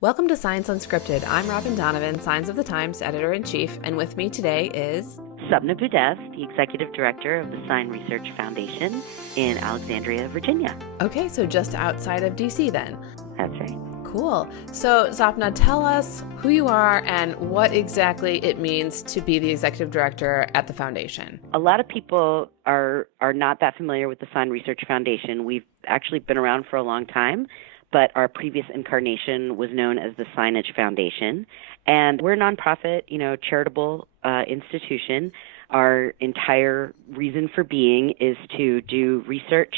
Welcome to Signs Unscripted. I'm Robin Donovan, Signs of the Times editor-in-chief, and with me today is Sapna Budev, the executive director of the Sign Research Foundation in Alexandria, Virginia. Okay, so just outside of DC then. That's right. Cool. So Sapna, tell us who you are and what exactly it means to be the executive director at the foundation. A lot of people are not that familiar with the Sign Research Foundation. We've actually been around for a long time, but our previous incarnation was known as the Signage Foundation. And we're a nonprofit, charitable institution. Our entire reason for being is to do research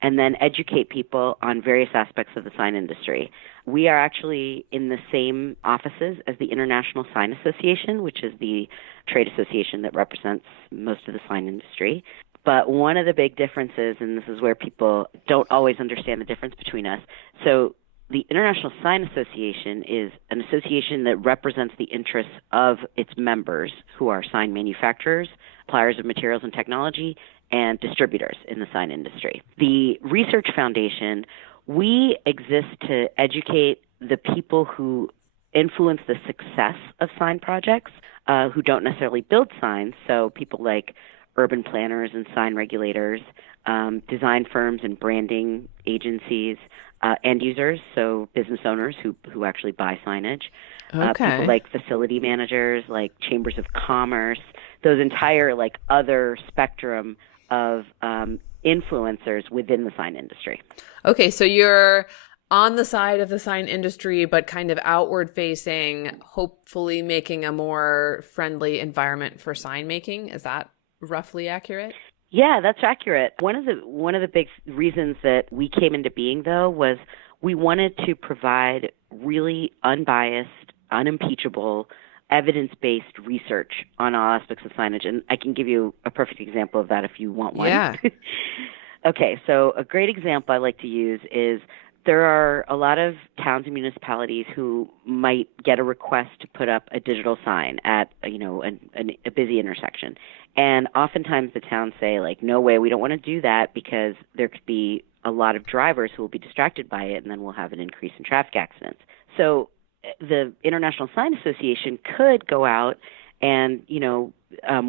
and then educate people on various aspects of the sign industry. We are actually in the same offices as the International Sign Association, which is the trade association that represents most of the sign industry. But one of the big differences, and this is where people don't always understand the difference between us, so the International Sign Association is an association that represents the interests of its members, who are sign manufacturers, suppliers of materials and technology, and distributors in the sign industry. The Research Foundation, we exist to educate the people who influence the success of sign projects, who don't necessarily build signs, so people like urban planners and sign regulators, design firms and branding agencies, end users, so business owners who actually buy signage, people like facility managers, like chambers of commerce, those entire other spectrum of influencers within the sign industry. Okay, so you're on the side of the sign industry, but kind of outward facing, hopefully making a more friendly environment for sign making. Is that roughly accurate? Yeah, that's accurate. One of the big reasons that we came into being, though, was we wanted to provide really unbiased, unimpeachable, evidence-based research on all aspects of signage. And I can give you a perfect example of that if you want one. Yeah. Okay, so a great example I like to use is there are a lot of towns and municipalities who might get a request to put up a digital sign at a busy intersection. And oftentimes the towns say, no way, we don't want to do that because there could be a lot of drivers who will be distracted by it, and then we'll have an increase in traffic accidents. So the International Sign Association could go out and,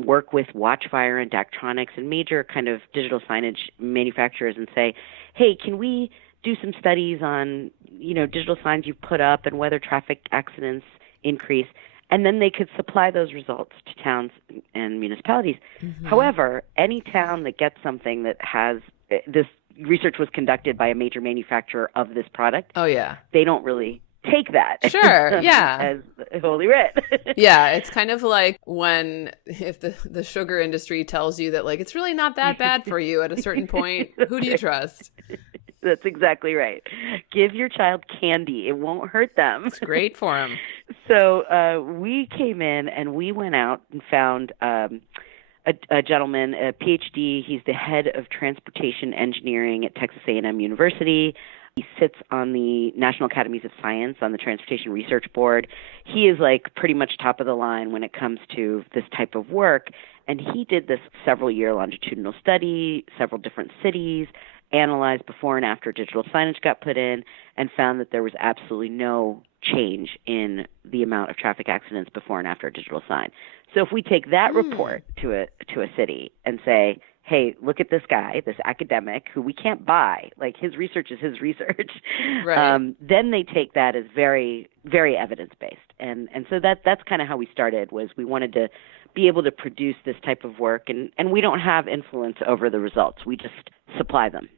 work with Watchfire and Daktronics and major kind of digital signage manufacturers and say, hey, can we do some studies on, digital signs you've put up and whether traffic accidents increase? And then they could supply those results to towns and municipalities. Mm-hmm. However, any town that gets something that has this research was conducted by a major manufacturer of this product. Oh, yeah. They don't really take that. Sure, yeah. as holy writ. Yeah, it's kind of like if the sugar industry tells you that it's really not that bad for you at a certain point, who do you trust? That's exactly right. Give your child candy. It won't hurt them. It's great for them. So we came in and we went out and found a gentleman, a PhD. He's the head of transportation engineering at Texas A&M University. He sits on the National Academies of Science on the Transportation Research Board. He is pretty much top of the line when it comes to this type of work. And he did this several-year longitudinal study, several different cities, analyzed before and after digital signage got put in, and found that there was absolutely no change in the amount of traffic accidents before and after a digital sign. So if we take that report to a city and say, hey, look at this guy, this academic who we can't buy, his research is his research, right. Then they take that as very, very evidence-based. And so that's kind of how we started, was we wanted to be able to produce this type of work, and we don't have influence over the results. We just supply them,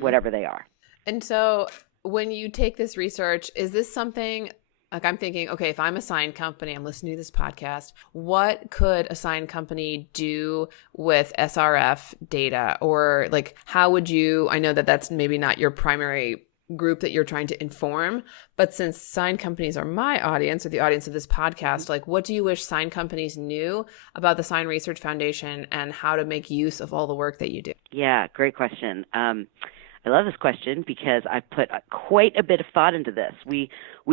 whatever they are. And so when you take this research, is this something, I'm thinking, okay, if I'm a sign company, I'm listening to this podcast, what could a sign company do with SRF data? Or how would you, I know that that's maybe not your primary group that you're trying to inform, but since sign companies are my audience or the audience of this podcast, what do you wish sign companies knew about the Sign Research Foundation and how to make use of all the work that you do? Yeah, great question. I love this question because I've put quite a bit of thought into this. We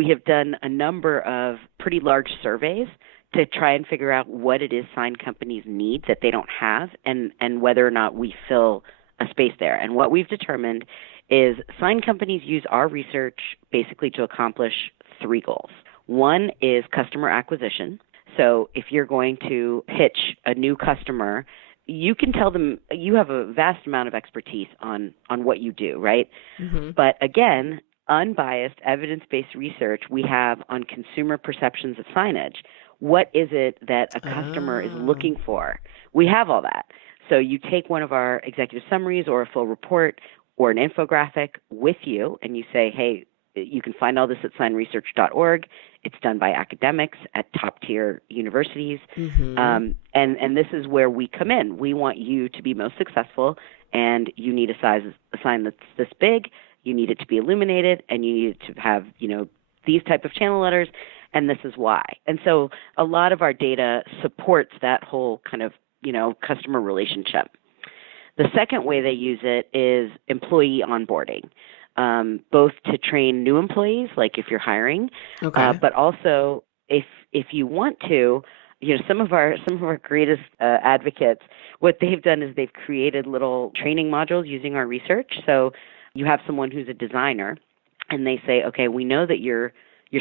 have done a number of pretty large surveys to try and figure out what it is sign companies need that they don't have, and whether or not we fill a space there. And what we've determined is sign companies use our research basically to accomplish three goals. One is customer acquisition. So if you're going to pitch a new customer, you can tell them you have a vast amount of expertise on what you do, right? Mm-hmm. But again, unbiased, evidence-based research we have on consumer perceptions of signage. What is it that a customer is looking for? We have all that. So you take one of our executive summaries or a full report or an infographic with you, and you say, hey, you can find all this at signresearch.org. It's done by academics at top-tier universities. Mm-hmm. And this is where we come in. We want you to be most successful, and you need a sign that's this big. You need it to be illuminated, and you need it to have, these type of channel letters, and this is why. And so a lot of our data supports that whole kind of, customer relationship. The second way they use it is employee onboarding. Both to train new employees, like if you're hiring, but also if you want to, some of our greatest advocates, what they've done is they've created little training modules using our research. So you have someone who's a designer, and they say, okay, we know that your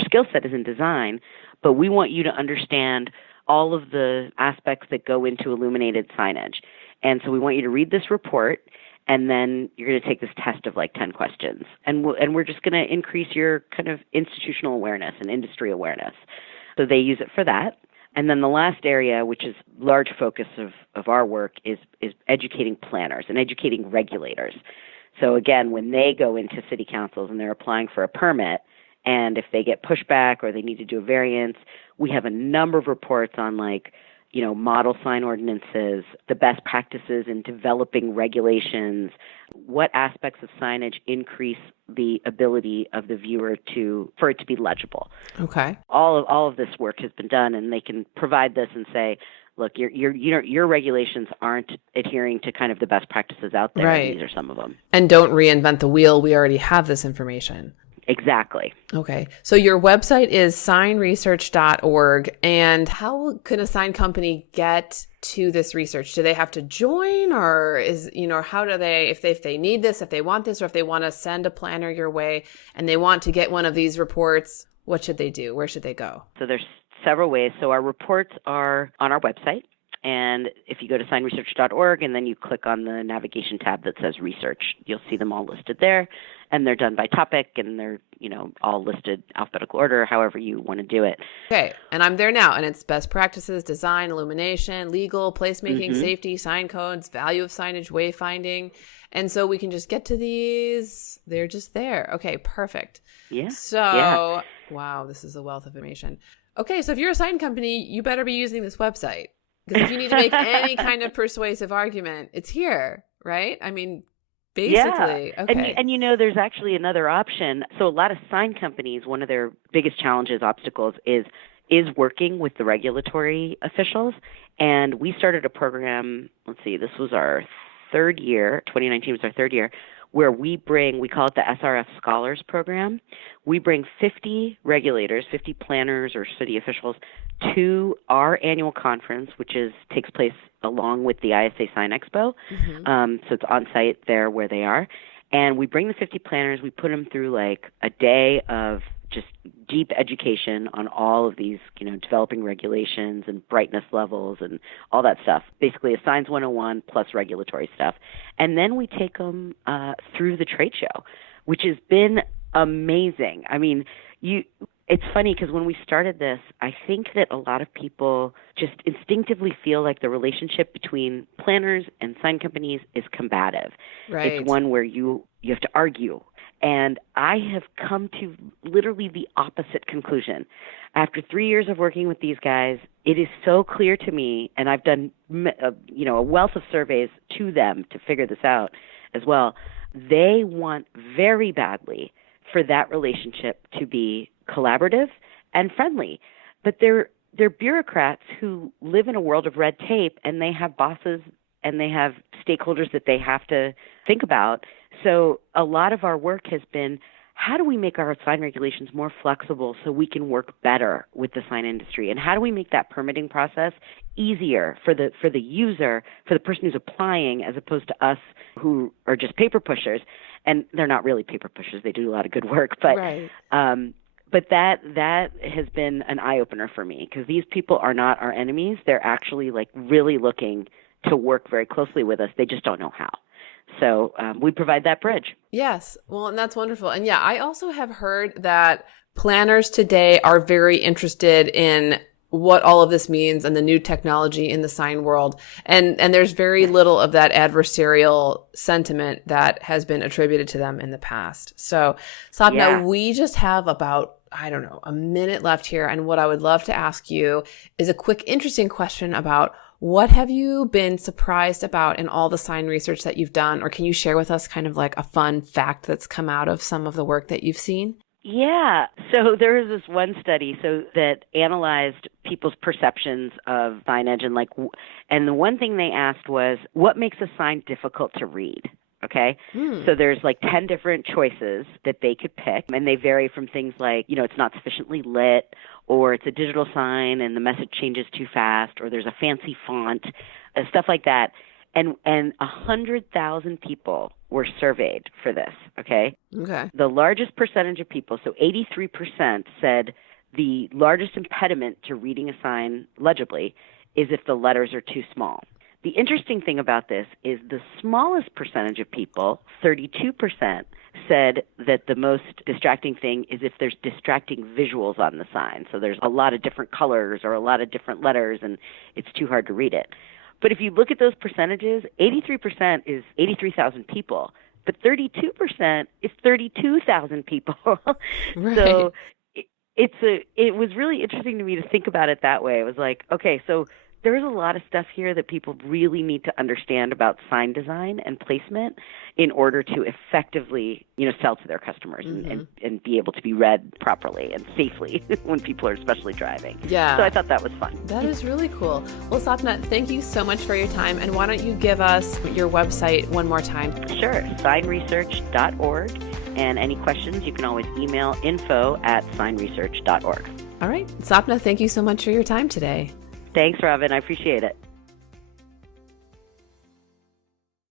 skill set is in design, but we want you to understand all of the aspects that go into illuminated signage. And so we want you to read this report, and then you're going to take this test of like 10 questions. And we're just going to increase your kind of institutional awareness and industry awareness. So they use it for that. And then the last area, which is large focus of our work, is educating planners and educating regulators. So again, when they go into city councils and they're applying for a permit, and if they get pushback or they need to do a variance, we have a number of reports on model sign ordinances, the best practices in developing regulations, what aspects of signage increase the ability of the viewer for it to be legible. Okay. All of this work has been done, and they can provide this and say, look, your regulations aren't adhering to kind of the best practices out there. Right. And these are some of them. And don't reinvent the wheel. We already have this information. Exactly. Okay. So your website is signresearch.org. And how can a sign company get to this research? Do they have to join, or how do they, if they need this, if they want this, or if they want to send a planner your way and they want to get one of these reports, what should they do? Where should they go? So there's several ways. So our reports are on our website. And if you go to signresearch.org and then you click on the navigation tab that says research, you'll see them all listed there. And they're done by topic, and they're, all listed alphabetical order, however you want to do it. Okay. And I'm there now. And it's best practices, design, illumination, legal, placemaking, safety, sign codes, value of signage, wayfinding. And so we can just get to these. They're just there. Okay. Perfect. Yeah. So, Wow, this is a wealth of information. Okay. So if you're a sign company, you better be using this website. Because if you need to make any kind of persuasive argument, it's here, right? I mean, basically. Yeah. Okay. And there's actually another option. So a lot of sign companies, one of their biggest challenges, obstacles, is working with the regulatory officials. And we started a program, this was our third year, 2019 was our third year, where we call it the SRF Scholars Program. We bring 50 regulators, 50 planners or city officials to our annual conference, which takes place along with the ISA Sign Expo. Mm-hmm. So it's on site there where they are. And we bring the 50 planners, we put them through like a day of just deep education on all of these, developing regulations and brightness levels and all that stuff. Basically a Signs 101 plus regulatory stuff. And then we take them through the trade show, which has been amazing. I mean, it's funny because when we started this, I think that a lot of people just instinctively feel like the relationship between planners and sign companies is combative. Right. It's one where you have to argue. And I have come to literally the opposite conclusion. After 3 years of working with these guys, it is so clear to me, and I've done a wealth of surveys to them to figure this out as well. They want very badly for that relationship to be collaborative and friendly. But they're bureaucrats who live in a world of red tape, and they have bosses and they have stakeholders that they have to think about. So a lot of our work has been, how do we make our sign regulations more flexible so we can work better with the sign industry? And how do we make that permitting process easier for the user, for the person who's applying, as opposed to us who are just paper pushers? And they're not really paper pushers. They do a lot of good work. But right. But that has been an eye-opener for me, because these people are not our enemies. They're actually like really looking to work very closely with us. They just don't know how. So we provide that bridge. Yes. Well, and that's wonderful. And yeah, I also have heard that planners today are very interested in what all of this means and the new technology in the sign world. And there's very little of that adversarial sentiment that has been attributed to them in the past. So, Sapna, we just have about, I don't know, a minute left here. And what I would love to ask you is a quick, interesting question about what have you been surprised about in all the sign research that you've done? Or can you share with us kind of like a fun fact that's come out of some of the work that you've seen? Yeah. So there was this one study that analyzed people's perceptions of signage, and the one thing they asked was, what makes a sign difficult to read? Okay. So there's like 10 different choices that they could pick, and they vary from things like, it's not sufficiently lit, or it's a digital sign and the message changes too fast, or there's a fancy font, stuff like that. And 100,000 people were surveyed for this, okay? Okay. The largest percentage of people, so 83%, said the largest impediment to reading a sign legibly is if the letters are too small. The interesting thing about this is the smallest percentage of people, 32%, said that the most distracting thing is if there's distracting visuals on the sign. So there's a lot of different colors or a lot of different letters, and it's too hard to read it. But if you look at those percentages, 83% is 83,000 people, but 32% is 32,000 people. Right. So it was really interesting to me to think about it that way. It was like, okay, so there's a lot of stuff here that people really need to understand about sign design and placement in order to effectively, sell to their customers and be able to be read properly and safely when people are especially driving. Yeah. So I thought that was fun. That is really cool. Well, Sapna, thank you so much for your time. And why don't you give us your website one more time? Sure. Signresearch.org. And any questions, you can always email info@signresearch.org. All right. Sapna, thank you so much for your time today. Thanks, Robin. I appreciate it.